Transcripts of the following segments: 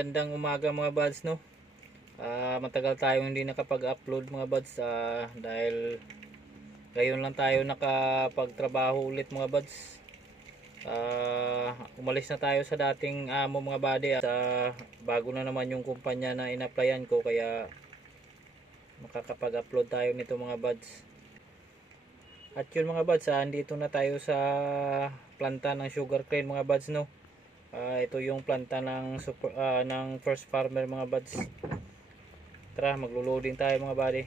magandang umaga mga buds, no. Matagal tayong hindi nakapag-upload mga buds, dahil ngayon lang tayo nakapagtrabaho ulit mga buds. Umalis na tayo sa dating amo mga buddy, at bago na naman yung kumpanya na in-applyan ko, kaya makakapag-upload tayo nito mga buds. At yun mga buds, andito na tayo sa planta ng sugar cane mga buds, no. Ito yung planta ng First Farmer mga buds. Tara, maglo-loading tayo mga buddy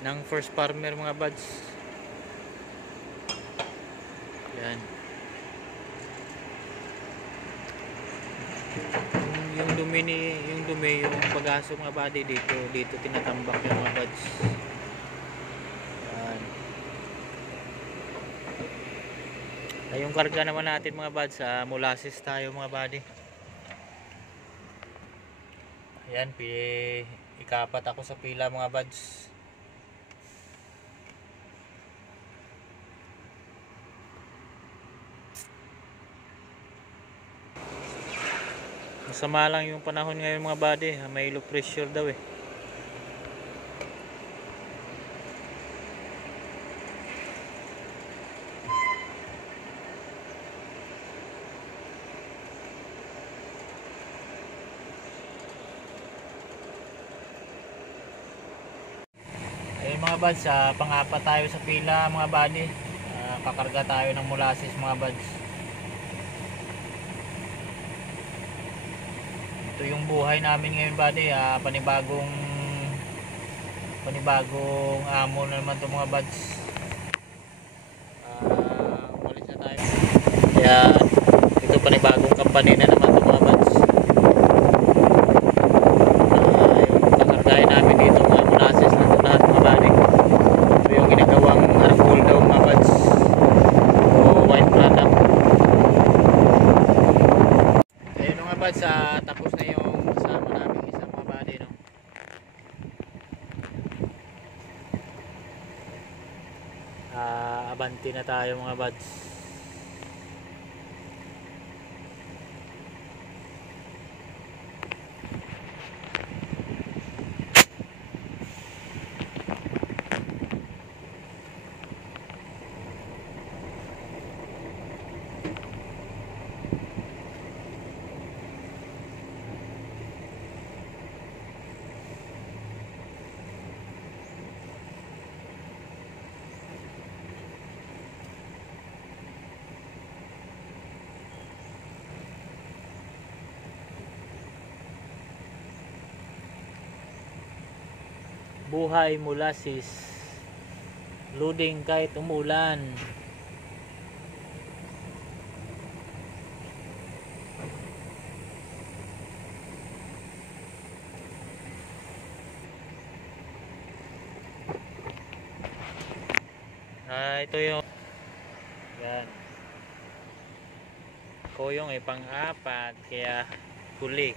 ng First Farmer mga buds. Yan. Yung dumi yung pag-aso mga buddy, dito tinatambak yung mga buds. Yung karga naman natin mga buds, molasses tayo mga buddy. Ayan, ikapat ako sa pila mga buds. Masama lang yung panahon ngayon mga buddy, may low pressure daw eh. Ayun mga buds, pang-apat tayo sa pila mga buddy. Kakarga tayo ng molasses mga buds. Ito yung buhay namin ngayon buddy, panibagong amo na naman ito mga buds. Umalis na tayo. Kaya ito panibagong company na naman ito mga buds. Kakargahin namin dito mga molasses na ito lahat mga buddy. Ito yung ginagawang full daw mga buds, o white product. Ayun mga buds, tapos na yung kasama namin isang mga buddy, no. Abanti na tayo mga buds. Buhay molasses, loading kahit umulan. Ito yung yan, ako yung pang-apat, kaya huli.